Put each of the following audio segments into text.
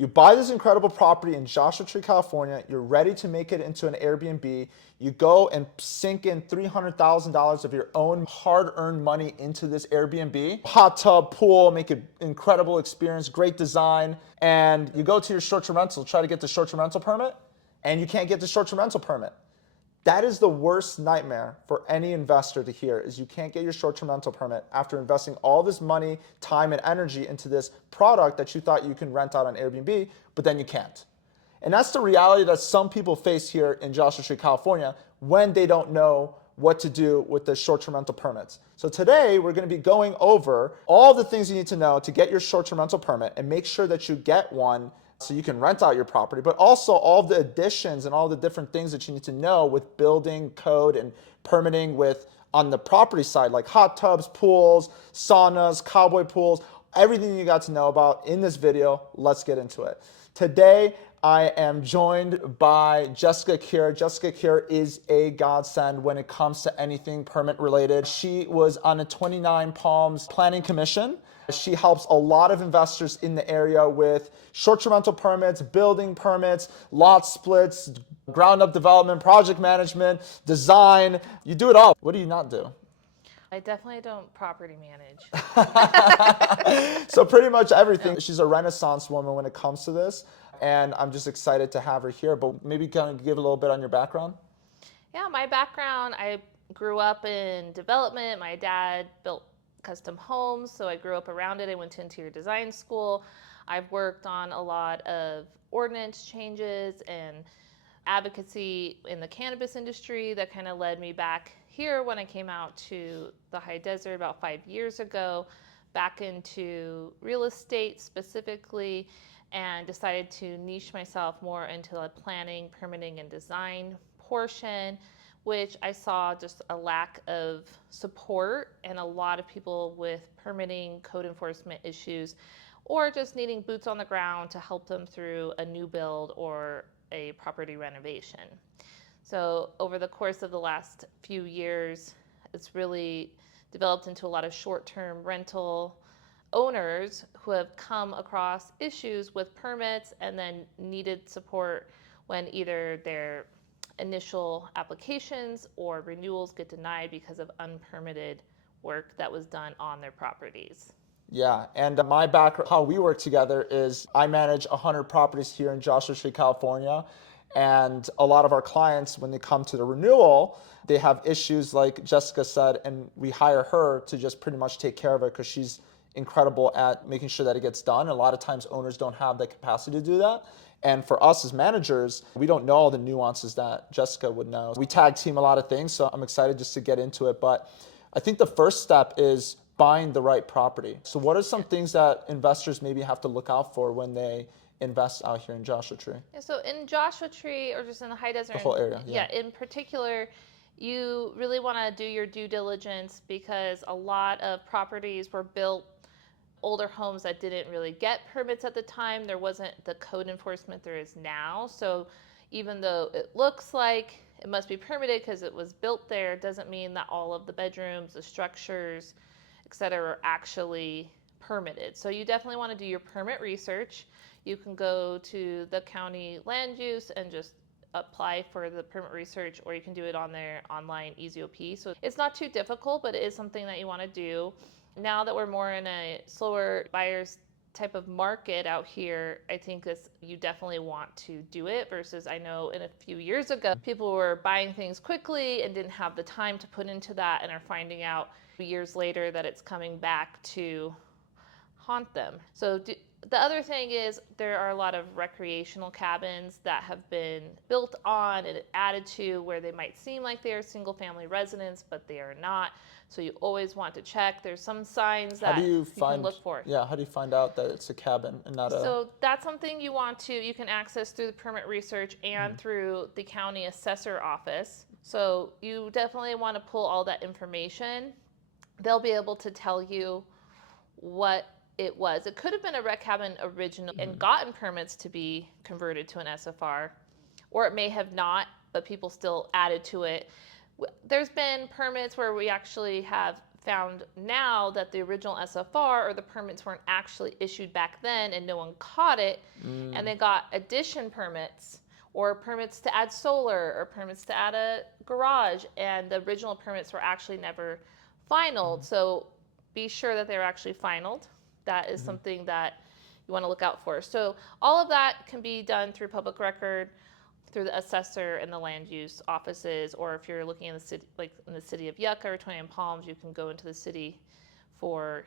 You buy this incredible property in Joshua Tree, California. You're ready to make it into an Airbnb. You go and sink in $300,000 of your own hard-earned money into this Airbnb. Hot tub, pool, make it incredible experience, great design. And you go to your short-term rental, try to get the short-term rental permit, and you can't get the short-term rental permit. That is the worst nightmare for any investor to hear, is you can't get your short-term rental permit after investing all this money, time, and energy into this product that you thought you can rent out on Airbnb, but then you can't. And that's the reality that some people face here in Joshua Tree, California, when they don't know what to do with the short-term rental permits. So today, we're gonna be going over all the things you need to know to get your short-term rental permit and make sure that you get one so you can rent out your property, but also all the additions and all the different things that you need to know with building code and permitting with on the property side, like hot tubs, pools, saunas, cowboy pools, everything you got to know about in this video. Let's get into it. Today, I am joined by Jessica Kier. Jessica Kier is a godsend when it comes to anything permit related. She was on a 29 Palms Planning Commission. She helps a lot of investors in the area with short-term rental permits, building permits, lot splits, ground-up development, project management, design. You do it all. What do you not do? I definitely don't property manage. So pretty much everything. She's a Renaissance woman when it comes to this, and I'm just excited to have her here. But maybe kind of give a little bit on your background. Yeah, my background, I grew up in development. My dad built custom homes, so I grew up around it. I went to interior design school. I've worked on a lot of ordinance changes and advocacy in the cannabis industry that kind of led me back here when I came out to the high desert about 5 years ago, back into real estate specifically, and decided to niche myself more into the planning, permitting, and design portion, which I saw just a lack of support and a lot of people with permitting, code enforcement issues, or just needing boots on the ground to help them through a new build or a property renovation. So over the course of the last few years, it's really developed into a lot of short-term rental owners who have come across issues with permits and then needed support when either their initial applications or renewals get denied because of unpermitted work that was done on their properties. Yeah, and my background, how we work together is I manage 100 properties here in Joshua Tree, California. And a lot of our clients, when they come to the renewal, they have issues like Jessica said, and we hire her to just pretty much take care of it because she's incredible at making sure that it gets done. And a lot of times owners don't have the capacity to do that. And for us as managers, we don't know all the nuances that Jessica would know. We tag team a lot of things, so I'm excited just to get into it. But I think the first step is buying the right property. So what are some things that investors maybe have to look out for when they invest out here in Joshua Tree? Yeah, so in Joshua Tree or just in the high desert, the whole area, yeah, in particular, you really want to do your due diligence because a lot of properties were built, older homes that didn't really get permits at the time. There wasn't the code enforcement there is now. So even though it looks like it must be permitted because it was built there, it doesn't mean that all of the bedrooms, the structures, et cetera, are actually permitted. So you definitely want to do your permit research. You can go to the county land use and just apply for the permit research, or you can do it on their online EasyOP. So it's not too difficult, but it is something that you want to do. Now that we're more in a slower buyers type of market out here, I think you definitely want to do it versus I know in a few years ago, people were buying things quickly and didn't have the time to put into that and are finding out years later that it's coming back to haunt them. So the other thing is there are a lot of recreational cabins that have been built on and added to where they might seem like they are single family residents, but they are not. So you always want to check. There's some signs that you can look for. Yeah, how do you find out that it's a cabin and not a... So that's something you can access through the permit research and through the county assessor office. So you definitely want to pull all that information. They'll be able to tell you what it was. It could have been a rec cabin originally and gotten permits to be converted to an SFR, or it may have not, but people still added to it. There's been permits where we actually have found now that the original SFR or the permits weren't actually issued back then and no one caught it, and they got addition permits or permits to add solar or permits to add a garage, and the original permits were actually never finalized. So be sure that they're actually finalized. That is something that you want to look out for. So all of that can be done through public record, through the assessor and the land use offices, or if you're looking in the city, like in the city of Yucca or 29 Palms, you can go into the city for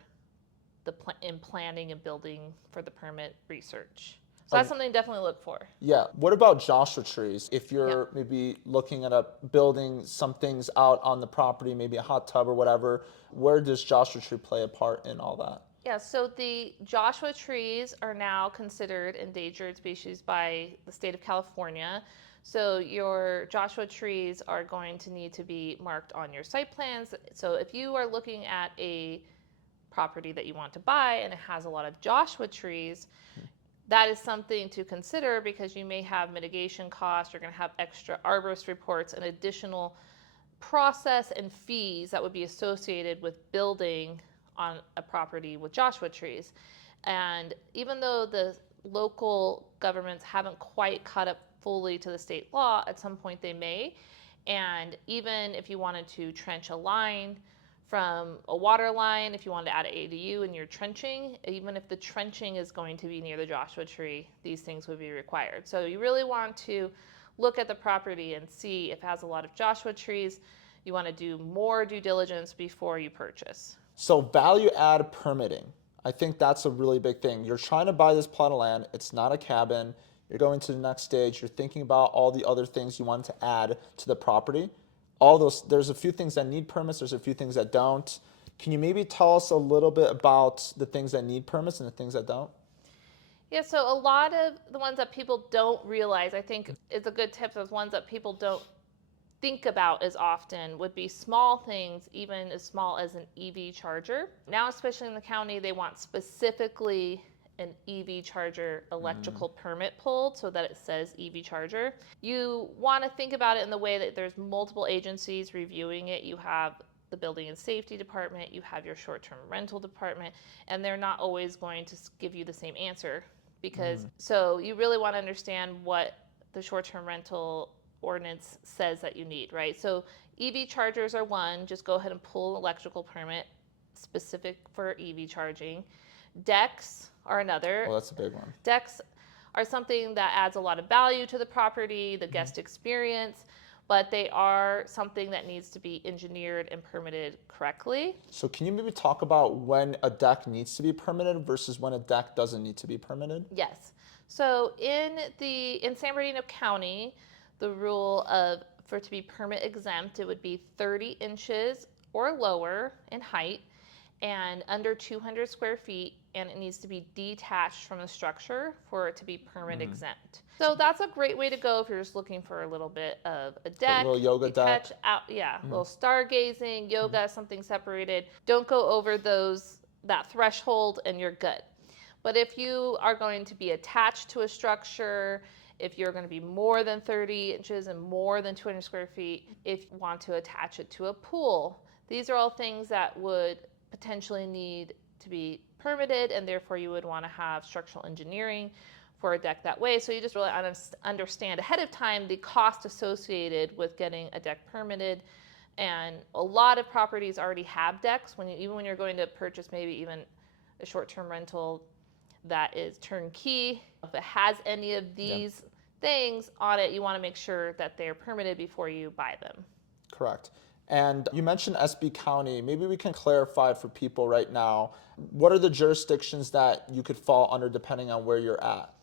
the in planning and building for the permit research. So that's something to definitely look for. Yeah. What about Joshua trees? If you're maybe looking at building some things out on the property, maybe a hot tub or whatever, where does Joshua tree play a part in all that? Yeah, so the Joshua trees are now considered endangered species by the state of California. So your Joshua trees are going to need to be marked on your site plans. So if you are looking at a property that you want to buy and it has a lot of Joshua trees, that is something to consider because you may have mitigation costs, you're going to have extra arborist reports and additional process and fees that would be associated with building on a property with Joshua trees. And even though the local governments haven't quite caught up fully to the state law, at some point they may. And even if you wanted to trench a line from a water line, if you wanted to add an ADU in your trenching, even if the trenching is going to be near the Joshua tree, these things would be required. So you really want to look at the property and see if it has a lot of Joshua trees. You want to do more due diligence before you purchase. So value add permitting. I think that's a really big thing. You're trying to buy this plot of land. It's not a cabin. You're going to the next stage. You're thinking about all the other things you want to add to the property. All those, there's a few things that need permits. There's a few things that don't. Can you maybe tell us a little bit about the things that need permits and the things that don't? Yeah, so a lot of the ones that people don't realize, I think is a good tip, those ones that people don't think about as often would be small things, even as small as an EV charger. Now, especially in the county, they want specifically an EV charger electrical permit pulled so that it says EV charger. You want to think about it in the way that there's multiple agencies reviewing it. You have the building and safety department, you have your short-term rental department, and they're not always going to give you the same answer because so you really want to understand what the short-term rental ordinance says that you need, right? So EV chargers are one, just go ahead and pull an electrical permit specific for EV charging. Decks are another. Well, that's a big one. Decks are something that adds a lot of value to the property, the guest experience, but they are something that needs to be engineered and permitted correctly. So can you maybe talk about when a deck needs to be permitted versus when a deck doesn't need to be permitted? Yes. So in San Bernardino County, the rule of for it to be permit exempt, it would be 30 inches or lower in height and under 200 square feet, and it needs to be detached from the structure for it to be permit exempt. So that's a great way to go if you're just looking for a little bit of a deck. A little yoga deck. Little stargazing, yoga, something separated. Don't go over that threshold and you're good. But if you are going to be attached to a structure, if you're going to be more than 30 inches and more than 200 square feet, if you want to attach it to a pool, these are all things that would potentially need to be permitted, and therefore you would want to have structural engineering for a deck that way. So you just really understand ahead of time the cost associated with getting a deck permitted. And a lot of properties already have decks. Even when you're going to purchase maybe even a short-term rental that is turnkey, if it has any of these things on it, you want to make sure that they're permitted before you buy them. Correct. And you mentioned SB County. Maybe we can clarify for people right now, what are the jurisdictions that you could fall under depending on where you're at?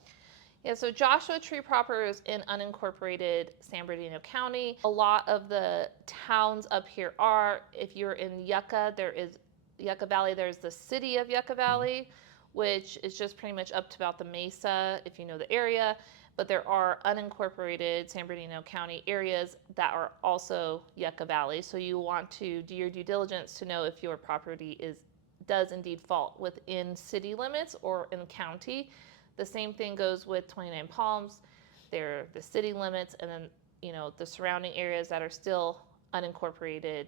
Yeah, so Joshua Tree proper is in unincorporated San Bernardino County. A lot of the towns up here are, if you're in Yucca, there is Yucca Valley, there's the city of Yucca Valley, which is just pretty much up to about the Mesa, if you know the area. But there are unincorporated San Bernardino County areas that are also Yucca Valley. So you want to do your due diligence to know if your property does indeed fall within city limits or in county. The same thing goes with 29 Palms. They're the city limits, and then the surrounding areas that are still unincorporated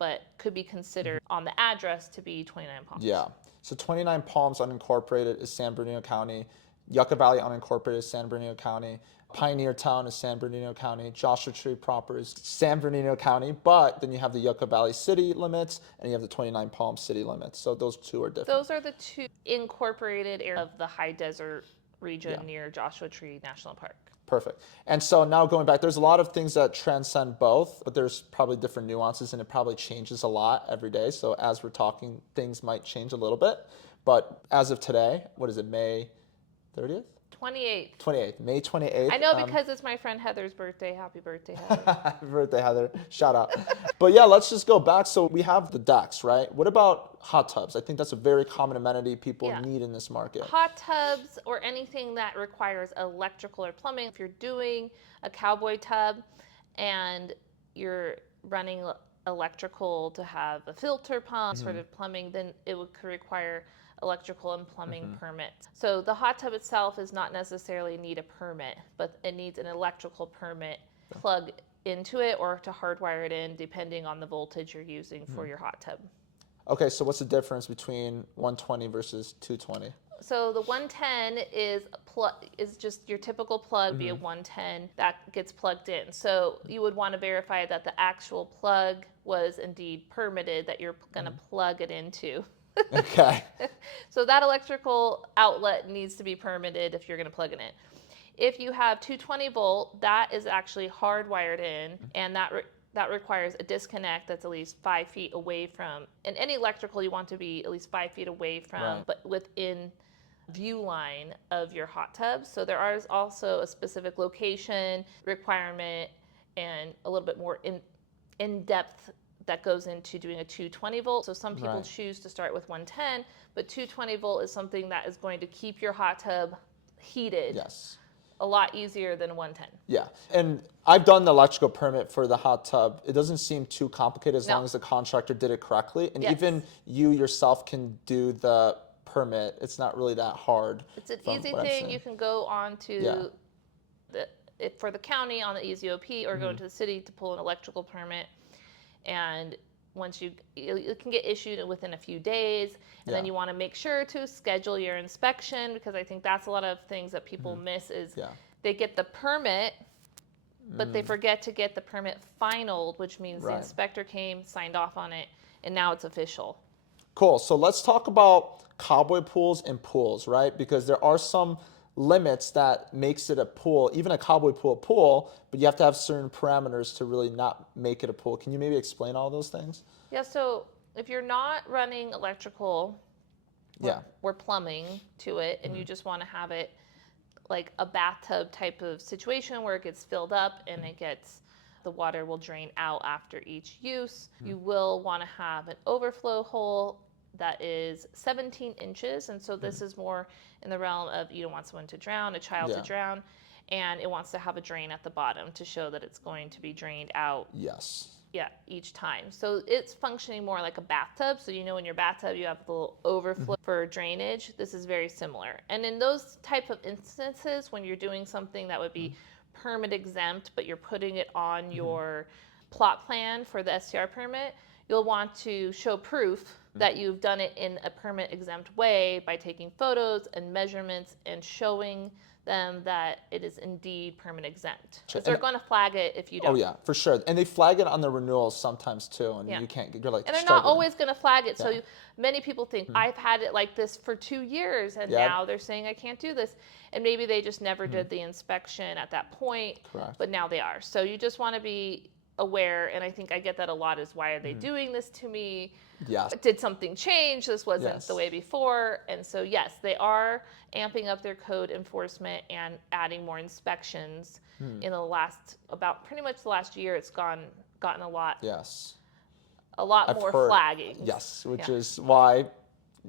but could be considered on the address to be 29 Palms. Yeah. So 29 Palms unincorporated is San Bernardino County. Yucca Valley unincorporated is San Bernardino County. Pioneer Town is San Bernardino County. Joshua Tree proper is San Bernardino County. But then you have the Yucca Valley city limits and you have the 29 Palms city limits. So those two are different. Those are the two incorporated areas of the high desert region near Joshua Tree National Park. Perfect. And so now going back, there's a lot of things that transcend both, but there's probably different nuances and it probably changes a lot every day. So as we're talking, things might change a little bit. But as of today, what is it, May 30th? 28th. 28th, May 28th. I know because it's my friend Heather's birthday. Happy birthday, Heather. Happy birthday, Heather. Shout out. But yeah, let's just go back. So we have the decks, right? What about hot tubs? I think that's a very common amenity people need in this market. Hot tubs or anything that requires electrical or plumbing. If you're doing a cowboy tub and you're running electrical to have a filter pump, sort of plumbing, then it could require electrical and plumbing permits. So the hot tub itself is not necessarily need a permit, but it needs an electrical permit plug into it or to hardwire it in depending on the voltage you're using for your hot tub. Okay, so what's the difference between 120 versus 220? So the 110 is just your typical plug, be a 110 that gets plugged in. So you would want to verify that the actual plug was indeed permitted that you're going to plug it into. Okay. So that electrical outlet needs to be permitted if you're going to plug it in. If you have 220 volt, that is actually hardwired in, and that requires a disconnect that's at least 5 feet away from, and any electrical you want to be at least 5 feet away from, but within view line of your hot tub. So there is also a specific location requirement and a little bit more in depth that goes into doing a 220 volt. So some people choose to start with 110, but 220 volt is something that is going to keep your hot tub heated a lot easier than 110. Yeah, and I've done the electrical permit for the hot tub. It doesn't seem too complicated as long as the contractor did it correctly. And even you yourself can do the permit. It's not really that hard. It's an easy thing. You can go on to for the county on the EasyOP or go into the city to pull an electrical permit. And once you can get issued within a few days, and then you want to make sure to schedule your inspection, because I think that's a lot of things that people miss is they get the permit, but they forget to get the permit finalized, which means the inspector came, signed off on it, and now it's official. Cool. So let's talk about cowboy pools and pools, right? Because there are some limits that makes it a pool, even a cowboy pool, but you have to have certain parameters to really not make it a pool. Can you maybe explain all those things? Yeah, so if you're not running electrical or plumbing to it, and you just want to have it like a bathtub type of situation where it gets filled up and the water will drain out after each use, you will want to have an overflow hole that is 17 inches. And so this is more in the realm of you don't want someone to drown, a child to drown, and it wants to have a drain at the bottom to show that it's going to be drained out. Yes. Yeah, each time. So it's functioning more like a bathtub. So in your bathtub you have a little overflow for drainage. This is very similar. And in those type of instances, when you're doing something that would be permit exempt, but you're putting it on your plot plan for the STR permit, you'll want to show proof that you've done it in a permit exempt way by taking photos and measurements and showing them that it is indeed permit exempt. Because they're going to flag it if you don't. Oh yeah, for sure. And they flag it on the renewals sometimes too, and you can't. You're like, and they're not always going to flag it. So many people think I've had it like this for 2 years, and now they're saying I can't do this, and maybe they just never did the inspection at that point. Correct. But now they are. So you just want to be aware, and I think I get that a lot is why are they doing this to me? Yes. Did something change? This wasn't the way before. And so yes, they are amping up their code enforcement and adding more inspections in pretty much the last year. It's gotten a lot. Yes. A lot more flagging. Yes, which is why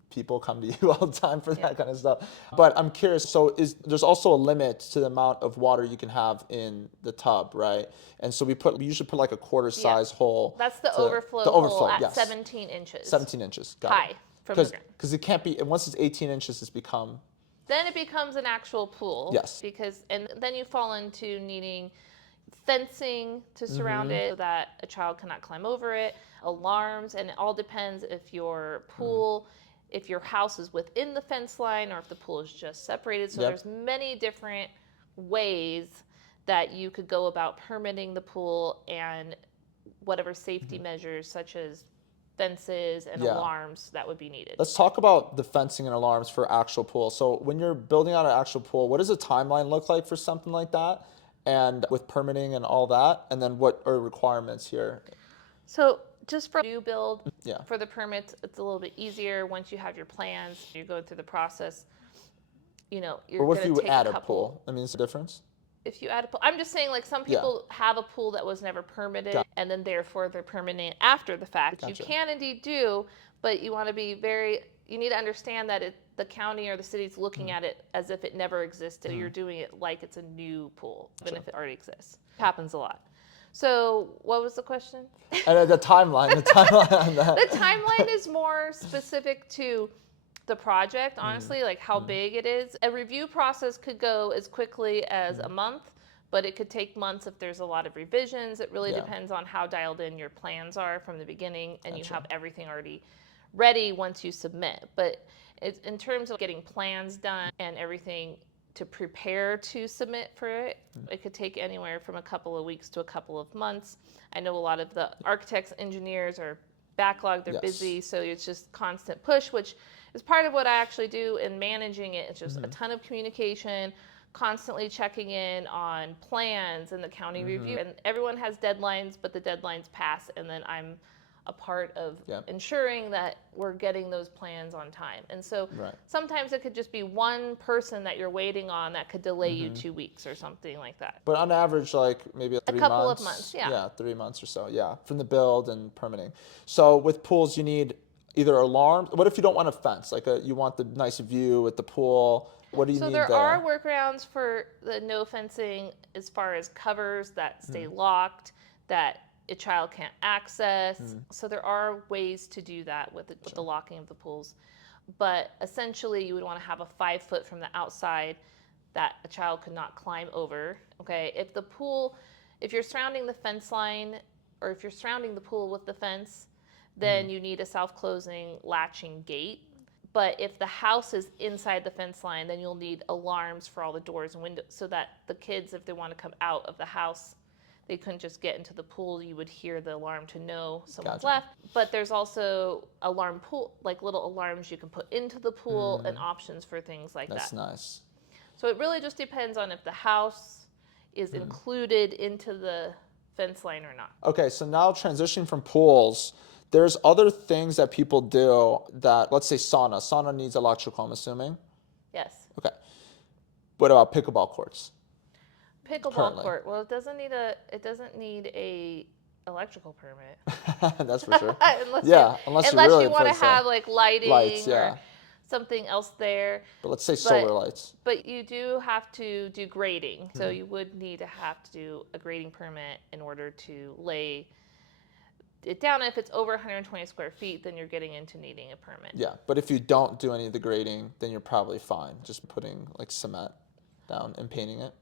people come to you all the time for that kind of stuff. But I'm curious, so there's also a limit to the amount of water you can have in the tub, right? And so we usually put like a quarter size hole. That's the overflow hole at 17 inches. 17 inches. Got high it. from the ground. Because it can't be, once it's 18 inches, then it becomes an actual pool. Yes. And then you fall into needing fencing to surround it so that a child cannot climb over it, alarms, and it all depends if your pool, if your house is within the fence line or if the pool is just separated. So there's many different ways that you could go about permitting the pool and whatever safety measures such as fences and alarms that would be needed. Let's talk about the fencing and alarms for actual pools. So when you're building out an actual pool, what does a timeline look like for something like that? And with permitting and all that, and then what are requirements here? So just for new build, for the permits, it's a little bit easier once you have your plans. You're going through the process. You know, you're Or what if going you to take add a a couple. pool? I mean, is there a difference? If you add a pool, I'm just saying, like, some people have a pool that was never permitted, and then therefore they're permitting it after the fact. You can indeed do, but you want to be you need to understand that the county or the city's looking at it as if it never existed. You're doing it like it's a new pool, even if it already exists. It happens a lot. So what was the question? And the timeline on that. The timeline is more specific to the project, honestly, like how big it is. A review process could go as quickly as a month, but it could take months if there's a lot of revisions. It really depends on how dialed in your plans are from the beginning, and you have everything already ready once you submit. But it's, in terms of getting plans done and everything to prepare to submit for it, it could take anywhere from a couple of weeks to a couple of months. I know a lot of the architects, engineers are backlogged, they're busy, so it's just constant push, which is part of what I actually do in managing it. It's just a ton of communication, constantly checking in on plans and the county review. And everyone has deadlines, but the deadlines pass, and then I'm a part of ensuring that we're getting those plans on time. And so sometimes it could just be one person that you're waiting on that could delay you 2 weeks or something like that. But on average, like maybe 3 months. A couple of months, Yeah, 3 months or so, from the build and permitting. So with pools, you need either alarms. What if you don't want a fence? Like you want the nice view at the pool. What do you need there? So there are workarounds for the no fencing as far as covers that stay locked, that a child can't access. So there are ways to do that with the locking of the pools. But essentially, you would want to have a 5 foot from the outside that a child could not climb over. Okay, if you're surrounding the fence line, or if you're surrounding the pool with the fence, then you need a self-closing latching gate. But if the house is inside the fence line, then you'll need alarms for all the doors and windows so that the kids, if they want to come out of the house, they couldn't just get into the pool. You would hear the alarm to know someone's left. But there's also alarm pool, like little alarms you can put into the pool and options for things like that. That's nice. So it really just depends on if the house is included into the fence line or not. Okay, so now transitioning from pools, there's other things that people do that, let's say sauna. Sauna needs electrical, I'm assuming? Yes. Okay. What about pickleball courts? Pickleball court. Well, it doesn't need a electrical permit. That's for sure. unless unless you want to have like lighting or something else there. But let's say solar lights. But you do have to do grading. So you would need to have to do a grading permit in order to lay it down. If it's over 120 square feet, then you're getting into needing a permit. Yeah, but if you don't do any of the grading, then you're probably fine. Just putting like cement down and painting it.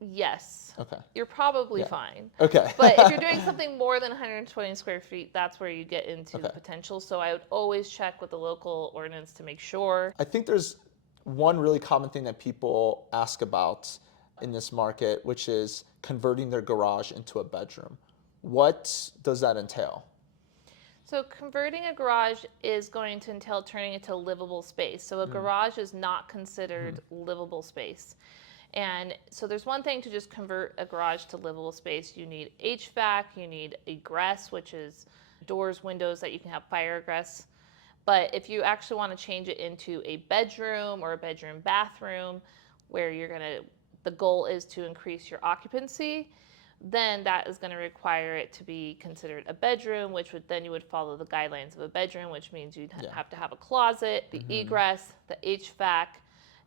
Yes. Okay. You're probably fine. Okay. But if you're doing something more than 120 square feet, that's where you get into the potential. So I would always check with the local ordinance to make sure. I think there's one really common thing that people ask about in this market, which is converting their garage into a bedroom. What does that entail? So converting a garage is going to entail turning it to livable space. So a garage is not considered livable space. And so there's one thing to just convert a garage to livable space. You need HVAC, you need egress, which is doors, windows that you can have fire egress. But if you actually want to change it into a bedroom or a bedroom bathroom, where the goal is to increase your occupancy, then that is going to require it to be considered a bedroom, which you would follow the guidelines of a bedroom, which means you'd have to have a closet, the egress, the HVAC,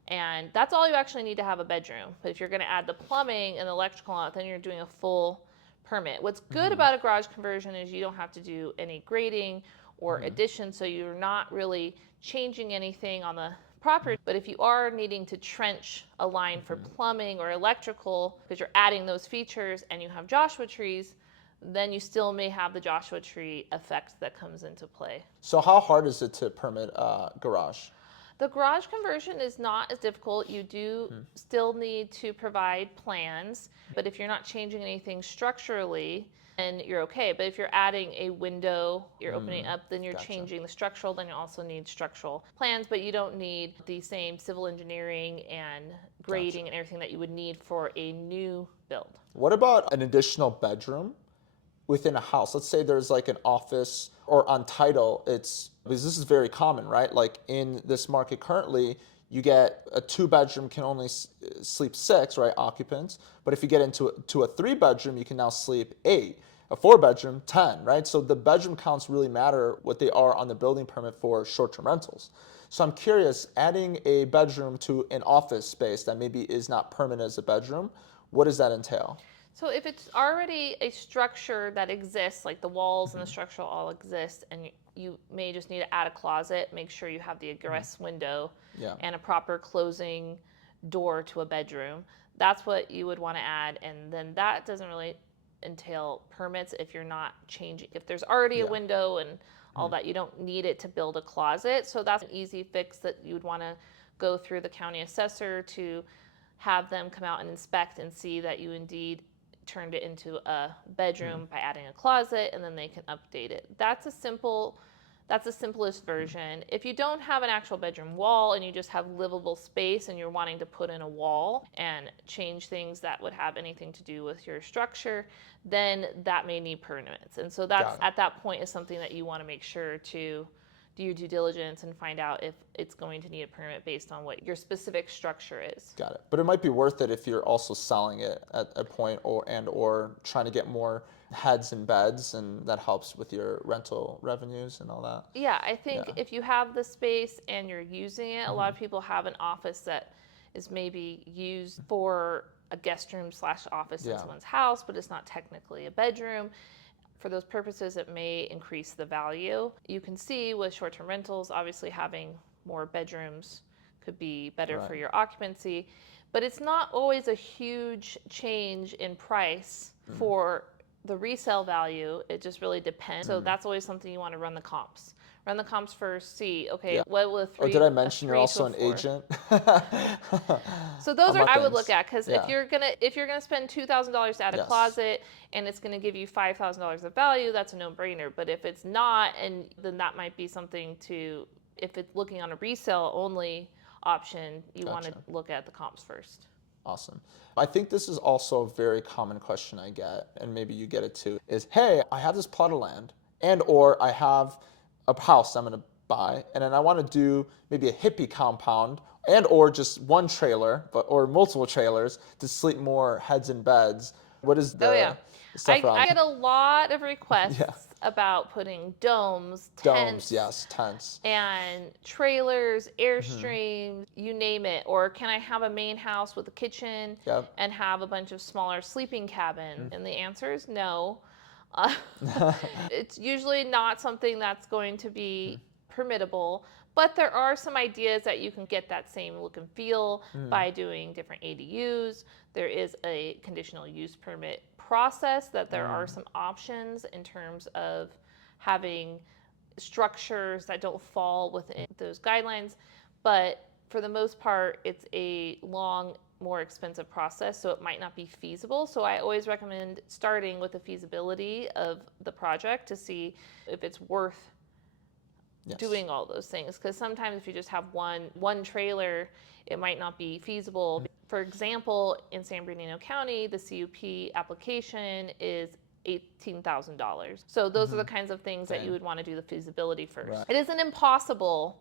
and that's all you actually need to have a bedroom. But if you're going to add the plumbing and the electrical on it, then you're doing a full permit. What's good about a garage conversion is you don't have to do any grading or addition, so you're not really changing anything on the property. But if you are needing to trench a line for plumbing or electrical, because you're adding those features and you have Joshua trees, then you still may have the Joshua tree effect that comes into play. So how hard is it to permit a garage? The garage conversion is not as difficult. You do still need to provide plans, but if you're not changing anything structurally, then you're okay. But if you're adding a window, you're opening up, then you're changing the structural, then you also need structural plans, but you don't need the same civil engineering and grading and everything that you would need for a new build. What about an additional bedroom within a house? Let's say there's like an office, or on title, it's, because this is very common, right? Like in this market currently, you get a 2-bedroom can only sleep 6, right, occupants. But if you get into a 3-bedroom, you can now sleep 8. A 4-bedroom, 10, right? So the bedroom counts really matter what they are on the building permit for short-term rentals. So I'm curious, adding a bedroom to an office space that maybe is not permanent as a bedroom, what does that entail? So if it's already a structure that exists, like the walls and the structure all exist, and you may just need to add a closet, make sure you have the egress window and a proper closing door to a bedroom, that's what you would want to add. And then that doesn't really entail permits if you're not changing. If there's already a window and all that, you don't need it to build a closet. So that's an easy fix that you would want to go through the county assessor to have them come out and inspect and see that you indeed turned it into a bedroom by adding a closet, and then they can update it. That's the simplest version. If you don't have an actual bedroom wall and you just have livable space and you're wanting to put in a wall and change things that would have anything to do with your structure, then that may need permits. And so that's at that point is something that you want to make sure to do your due diligence and find out if it's going to need a permit based on what your specific structure is. Got it. But it might be worth it if you're also selling it at a point, or trying to get more heads and beds, and that helps with your rental revenues and all that. Yeah, I think if you have the space and you're using it, a lot of people have an office that is maybe used for a guest room / office in someone's house, but it's not technically a bedroom. For those purposes, it may increase the value. You can see with short-term rentals, obviously having more bedrooms could be better for your occupancy, but it's not always a huge change in price for the resale value. It just really depends. So that's always something you want to run the comps. Run the comps first, see, okay, what will a 3 did I mention you're also an 4? agent? So those are I would look at, because if you're gonna spend $2,000 to add a closet and it's gonna give you $5,000 of value, that's a no-brainer. But if it's not, and then that might be something to, if it's looking on a resale only option, you want to look at the comps first. Awesome. I think this is also a very common question I get, and maybe you get it too, is, hey, I have this plot of land, and or I have a house I'm going to buy, and then I want to do maybe a hippie compound, and or just one trailer, or multiple trailers to sleep more heads and beds. What is the stuff around? I get a lot of requests about putting domes, tents, and trailers, Airstreams, you name it. Or can I have a main house with a kitchen and have a bunch of smaller sleeping cabins? And the answer is no. It's usually not something that's going to be permittable, but there are some ideas that you can get that same look and feel by doing different ADUs. There is a conditional use permit process that there are some options in terms of having structures that don't fall within those guidelines, but for the most part, it's a long, more expensive process, so it might not be feasible. So I always recommend starting with the feasibility of the project to see if it's worth doing all those things. Because sometimes if you just have one trailer, it might not be feasible. For example, in San Bernardino County, the CUP application is $18,000. So those are the kinds of things that you would want to do the feasibility first. It isn't impossible,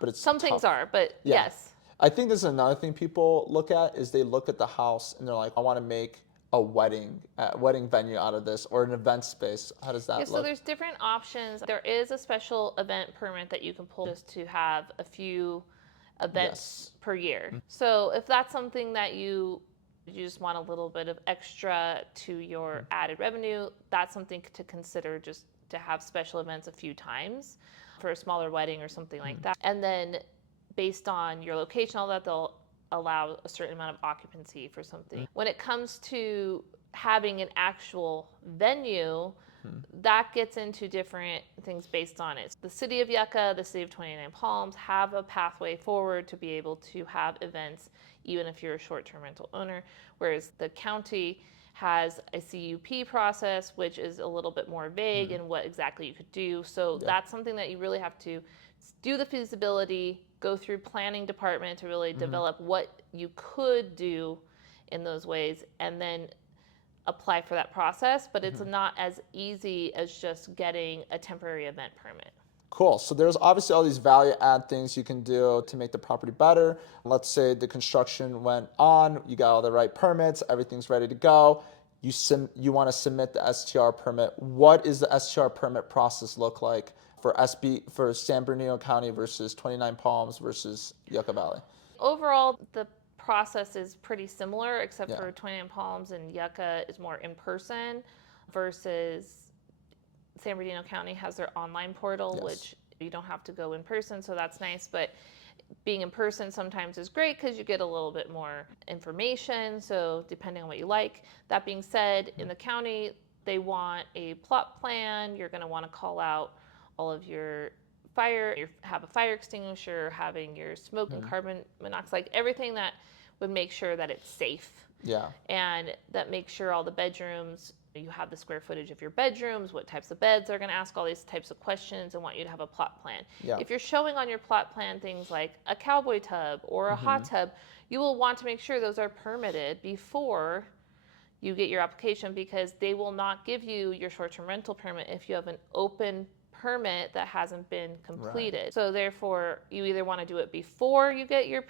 but it's some things are, but yes. I think this is another thing people look at, is they look at the house and they're like, I want to make a wedding venue out of this, or an event space. How does that look? So there's different options. There is a special event permit that you can pull just to have a few events per year. So if that's something that you just want a little bit of extra to your added revenue, that's something to consider, just to have special events a few times for a smaller wedding or something like that. And then based on your location, all that, they'll allow a certain amount of occupancy for something. When it comes to having an actual venue, that gets into different things based on it. The city of Yucca, the city of 29 Palms have a pathway forward to be able to have events even if you're a short-term rental owner, whereas the county has a CUP process, which is a little bit more vague in what exactly you could do. So that's something that you really have to do the feasibility, go through planning department to really develop what you could do in those ways, and then apply for that process. But it's not as easy as just getting a temporary event permit. Cool. So there's obviously all these value add things you can do to make the property better. Let's say the construction went on, you got all the right permits, everything's ready to go. You want to submit the STR permit. What is the STR permit process look like for San Bernardino County versus 29 Palms versus Yucca Valley? Overall, the process is pretty similar, except for 29 Palms and Yucca is more in person versus San Bernardino County has their online portal, which you don't have to go in person, so that's nice. But being in person sometimes is great because you get a little bit more information, so depending on what you like. That being said, in the county, they want a plot plan. You're going to want to call out all of your have a fire extinguisher, having your smoke and carbon monoxide, everything that would make sure that it's safe. Yeah. And that makes sure all the bedrooms, you have the square footage of your bedrooms, what types of beds they're going to ask, all these types of questions, and want you to have a plot plan. Yeah. If you're showing on your plot plan things like a cowboy tub or a hot tub, you will want to make sure those are permitted before you get your application, because they will not give you your short-term rental permit if you have an open permit that hasn't been completed. Right. So therefore, you either want to do it before you get your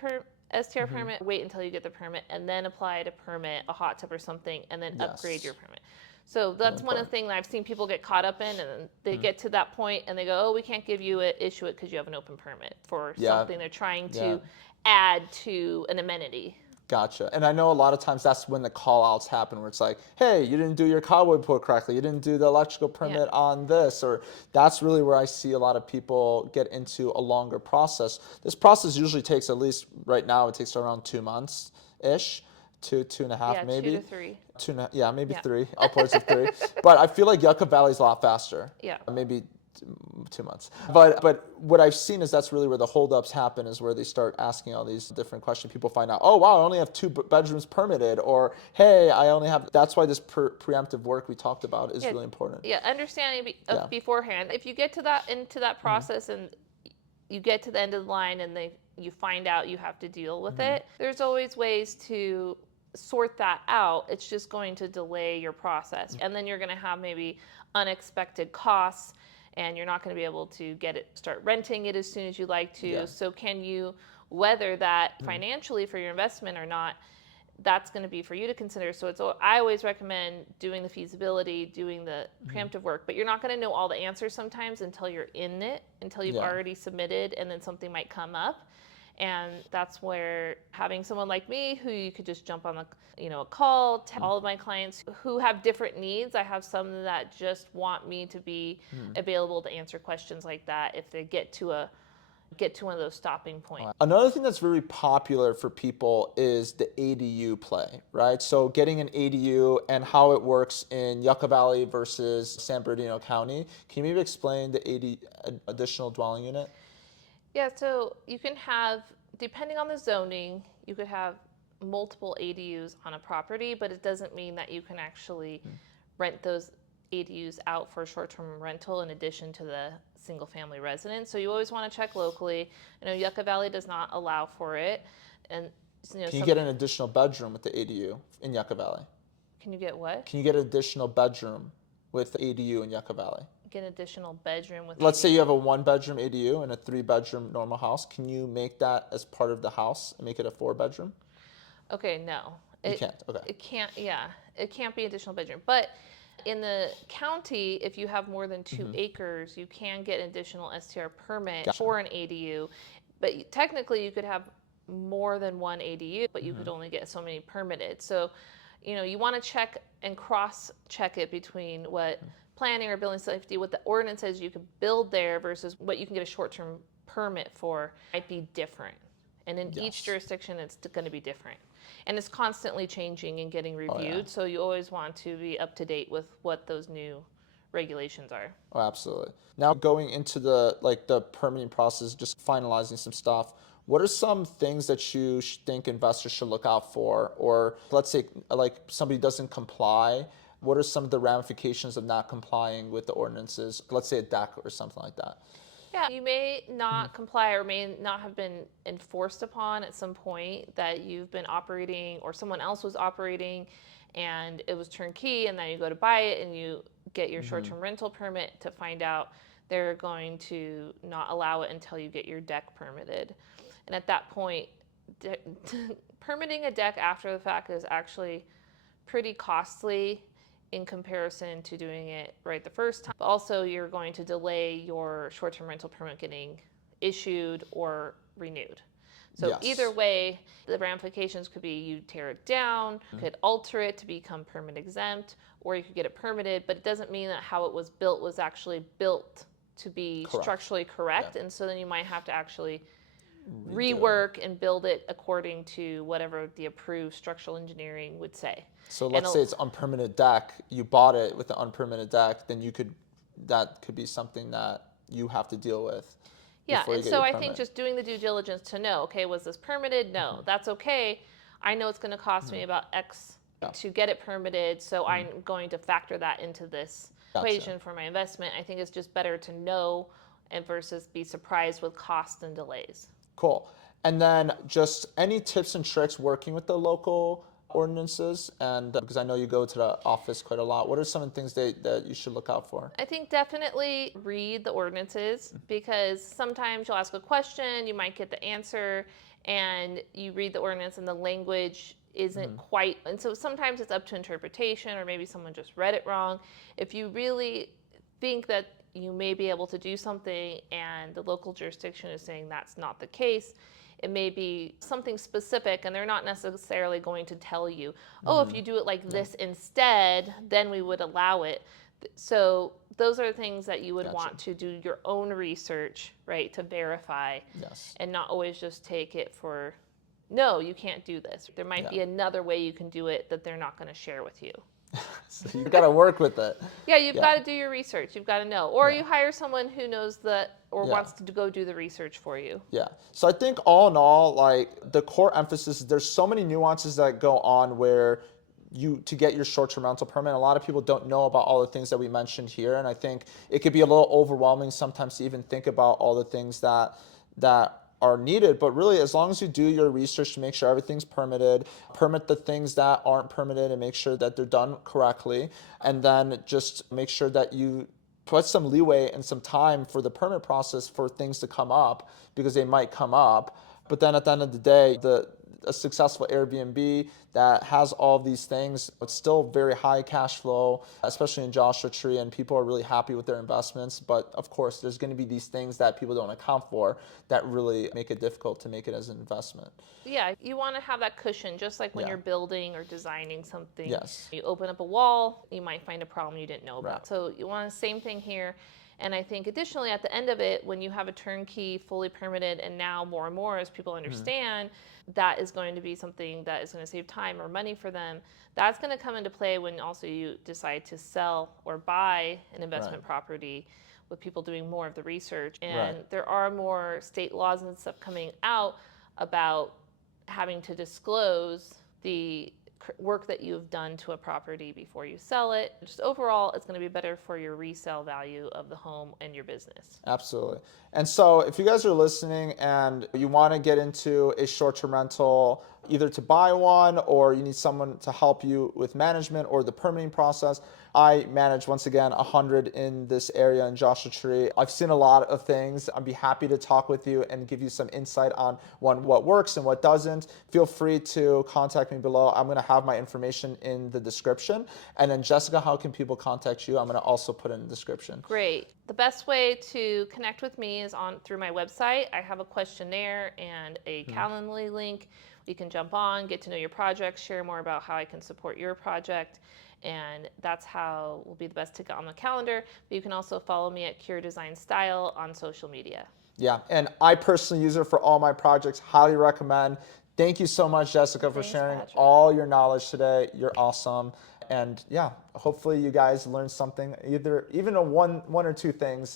STR permit, wait until you get the permit, and then apply to permit a hot tub or something, and then upgrade your permit. So that's one of the things that I've seen people get caught up in, and they get to that point and they go, oh, we can't give you it, issue it because you have an open permit for something they're trying to add to an amenity. Gotcha. And I know a lot of times that's when the call outs happen, where it's like, hey, you didn't do your cowboy port correctly, you didn't do the electrical permit on this, or that's really where I see a lot of people get into a longer process. This process usually takes, at least right now, it takes around 2 months-ish. 2.5 maybe. 2 to 3. Maybe 3, upwards of 3. But I feel like Yucca Valley is a lot faster. Yeah. Maybe 2 months. But what I've seen is that's really where the holdups happen, is where they start asking all these different questions. People find out, oh wow, I only have 2 bedrooms permitted, or hey, I only have. That's why this preemptive work we talked about is really important. Yeah, understanding beforehand. If you get to that process and you get to the end of the line and you find out you have to deal with it, there's always ways to sort that out. It's just going to delay your process, and then you're going to have maybe unexpected costs, and you're not going to be able to start renting it as soon as you like to. Yeah. So can you weather that financially for your investment or not? That's going to be for you to consider. So I always recommend doing the feasibility, doing the preemptive work, but you're not going to know all the answers sometimes until you're in it, until you've already submitted, and then something might come up. And that's where having someone like me, who you could just jump on a call, all of my clients who have different needs. I have some that just want me to be available to answer questions like that if they get to one of those stopping points. Another thing that's very popular for people is the ADU play, right? So getting an ADU and how it works in Yucca Valley versus San Bernardino County. Can you maybe explain the additional dwelling unit? Yeah, so you can have, depending on the zoning, you could have multiple ADUs on a property, but it doesn't mean that you can actually rent those ADUs out for short-term rental in addition to the single-family residence. So you always want to check locally. I know Yucca Valley does not allow for it. And can you get an additional bedroom with the ADU in Yucca Valley? Can you get what? Can you get an additional bedroom with the ADU in Yucca Valley? Get an additional bedroom with. Let's say you have a 1-bedroom ADU and a 3-bedroom normal house. Can you make that as part of the house and make it a 4-bedroom? Okay, no. You can't. Okay. It can't. Yeah, it can't be additional bedroom. But in the county, if you have more than 2 acres, you can get an additional STR permit for an ADU. But technically, you could have more than 1 ADU, but you could only get so many permitted. So, you want to check and cross-check it between what planning or building safety, what the ordinance says you can build there versus what you can get a short-term permit for might be different. And in each Yes. jurisdiction, it's going to be different. And it's constantly changing and getting reviewed. Oh, yeah. So you always want to be up to date with what those new regulations are. Oh, absolutely. Now going into the permitting process, just finalizing some stuff. What are some things that you think investors should look out for? Or let's say like somebody doesn't comply. What are some of the ramifications of not complying with the ordinances? Let's say a deck or something like that. Yeah, you may not comply or may not have been enforced upon at some point that you've been operating or someone else was operating and it was turnkey, and then you go to buy it and you get your short-term rental permit to find out they're going to not allow it until you get your deck permitted. And at that point, permitting a deck after the fact is actually pretty costly in comparison to doing it right the first time. Also, you're going to delay your short-term rental permit getting issued or renewed. So Yes. either way, the ramifications could be you tear it down, you could alter it to become permit exempt, or you could get it permitted, but it doesn't mean that how it was built was actually built to be Correct. structurally correct. Yeah. And so then you might have to actually Redo. rework and build it according to whatever the approved structural engineering would say. So let's say it's unpermitted deck, you bought it with an unpermitted deck, then that could be something that you have to deal with. Yeah, before you and get so your I permit. think just doing the due diligence to know, okay, was this permitted? No, that's okay. I know it's going to cost me about X to get it permitted, so I'm going to factor that into this equation for my investment. I think it's just better to know and versus be surprised with costs and delays. Cool. And then just any tips and tricks working with the local ordinances, and because I know you go to the office quite a lot, what are some of the things that you should look out for? I think definitely read the ordinances, because sometimes you'll ask a question, you might get the answer, and you read the ordinance and the language isn't quite, and so sometimes it's up to interpretation, or maybe someone just read it wrong. If you really think that you may be able to do something and the local jurisdiction is saying that's not the case, it may be something specific, and they're not necessarily going to tell you, oh, if you do it like this instead, then we would allow it. So those are things that you would want to do your own research, right, to verify, and not always just take it for, no, you can't do this. There might be another way you can do it that they're not going to share with you. So you got to work with it. Yeah, you've got to do your research. You've got to know. Or you hire someone who knows that or wants to go do the research for you. Yeah. So I think all in all, like the core emphasis, there's so many nuances that go on where to get your short-term rental permit. A lot of people don't know about all the things that we mentioned here. And I think it could be a little overwhelming sometimes to even think about all the things that are needed, but really as long as you do your research to make sure everything's permitted, permit the things that aren't permitted and make sure that they're done correctly, and then just make sure that you put some leeway and some time for the permit process for things to come up, because they might come up. But then at the end of the day, a successful Airbnb that has all of these things, it's still very high cash flow, especially in Joshua Tree, and people are really happy with their investments. But of course, there's going to be these things that people don't account for that really make it difficult to make it as an investment. Yeah, you want to have that cushion, just like when you're building or designing something. Yes. You open up a wall, you might find a problem you didn't know about. So you want the same thing here. And I think additionally at the end of it, when you have a turnkey, fully permitted, and now more and more as people understand, that is going to be something that is going to save time or money for them. That's going to come into play when also you decide to sell or buy an investment property, with people doing more of the research. And there are more state laws and stuff coming out about having to disclose the work that you've done to a property before you sell it. Just overall, it's going to be better for your resale value of the home and your business. Absolutely. And so if you guys are listening and you want to get into a short-term rental, either to buy one or you need someone to help you with management or the permitting process, I manage, once again, 100 in this area in Joshua Tree. I've seen a lot of things. I'd be happy to talk with you and give you some insight on what works and what doesn't. Feel free to contact me below. I'm going to have my information in the description. And then Jessica, how can people contact you? I'm going to also put in the description. Great. The best way to connect with me is through my website. I have a questionnaire and a Calendly link. You can jump on, get to know your project, share more about how I can support your project, and that's how will be the best to get on the calendar. But you can also follow me at Cure Design Style on social media. Yeah, and I personally use it for all my projects. Highly recommend. Thank you so much, Jessica, for Thanks, sharing Patryk. all your knowledge today. You're awesome. And yeah, hopefully you guys learned something, even a one or two things